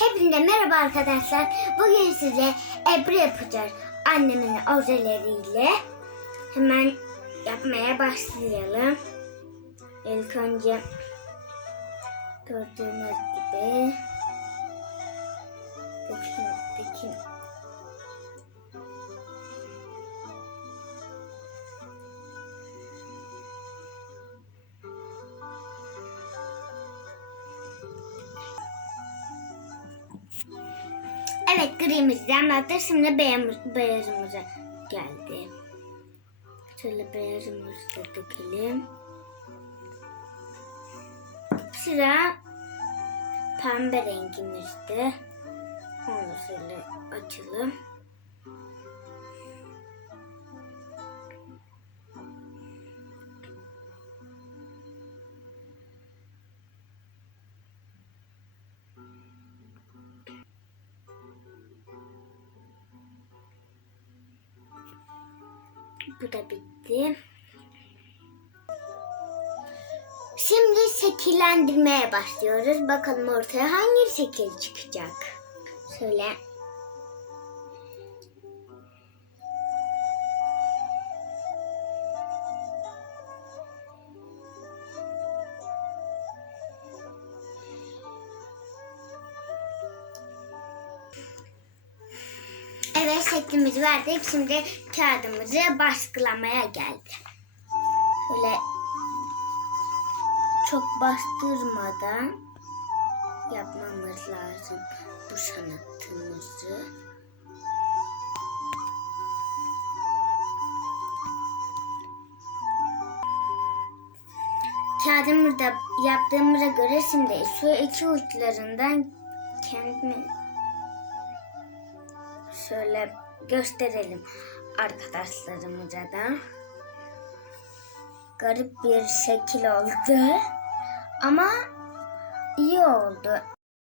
Hepinize merhaba arkadaşlar. Bugün size Ebru yapacağız. Annemin ojeleriyle. Hemen yapmaya başlayalım. İlk önce gördüğünüz gibi Evet grimizden baktı. Şimdi beyaz, beyazımıza geldi. Şöyle beyazımızı da dökelim. Sıra pembe rengimizde. Onu şöyle açalım. Bu da bitti. Şimdi şekillendirmeye başlıyoruz. Bakalım ortaya hangi şekil çıkacak. Şöyle. Şeklimizi verdik. Şimdi kağıdımızı baskılamaya geldi. Şöyle çok bastırmadan yapmamız lazım bu sanatımızı. Kağıdımızda yaptığımıza göre şimdi şu iki uçlarından kendimi şöyle gösterelim arkadaşlarımıza da. Garip bir şekil oldu. Ama iyi oldu.